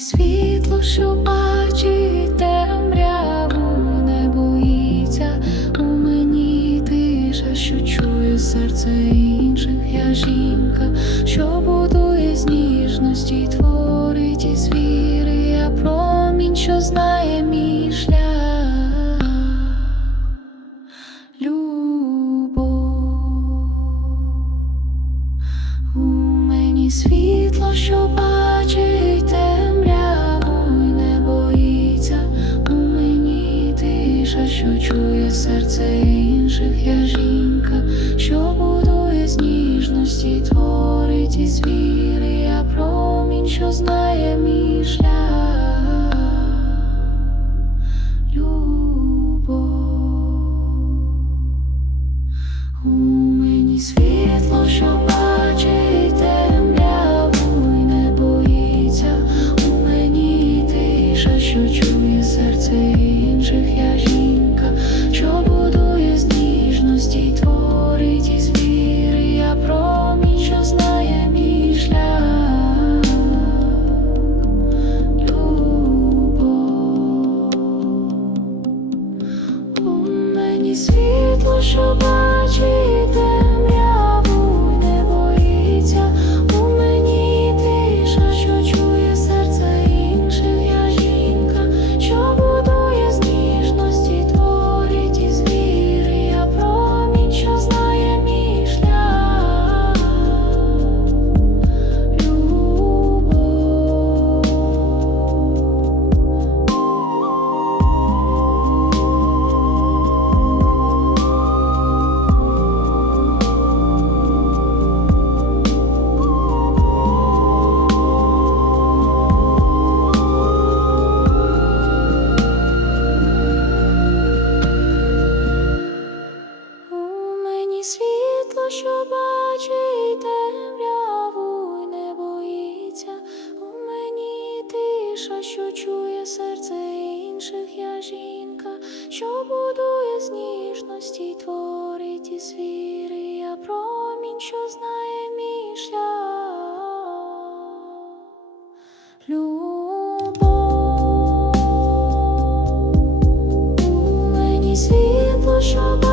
світло, що бачить темряву не боїться у мені тиша, що чує серце інших. Я жінка, що будує з ніжності. мені світло, що бачить. тиша, що чує серце інших, я жінка, що будує з ніжності, творить і віри, я промінь, що знає мій шлях. Любов у мені світло, що